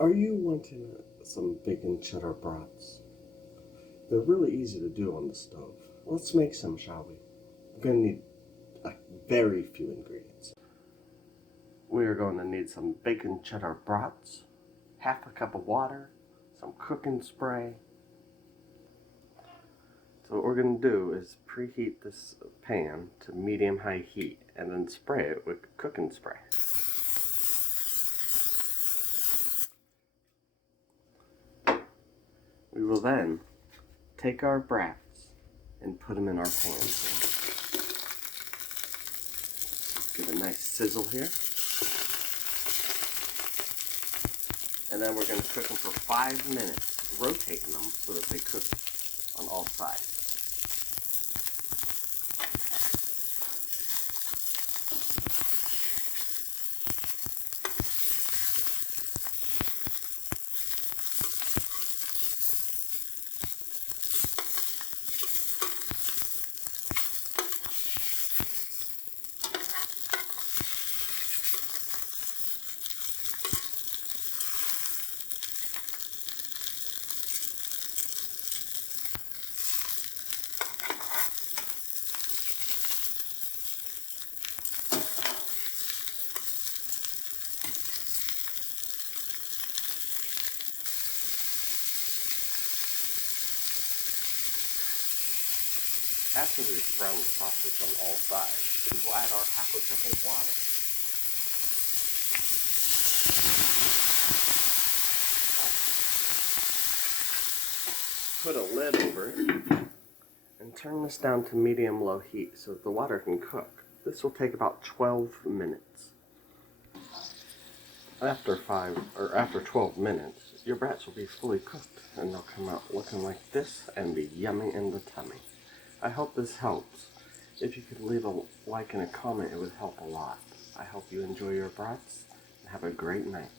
Are you wanting some bacon cheddar brats? They're really easy to do on the stove. Let's make some, shall we? We're going to need a very few ingredients. We are going to need some bacon cheddar brats, half a cup of water, some cooking spray. So what we're going to do is preheat this pan to medium-high heat and then spray it with cooking spray. We will then take our brats and put them in our pan here. Give a nice sizzle here. And then we're going to cook them for 5 minutes, rotating them so that they cook on all sides. After we've browned the sausage on all sides, we will add our half a cup of water. Put a lid over it and turn this down to medium-low heat so that the water can cook. This will take about 12 minutes. After 12 minutes, your brats will be fully cooked and they'll come out looking like this and be yummy in the tummy. I hope this helps. If you could leave a like and a comment, it would help a lot. I hope you enjoy your brats and have a great night.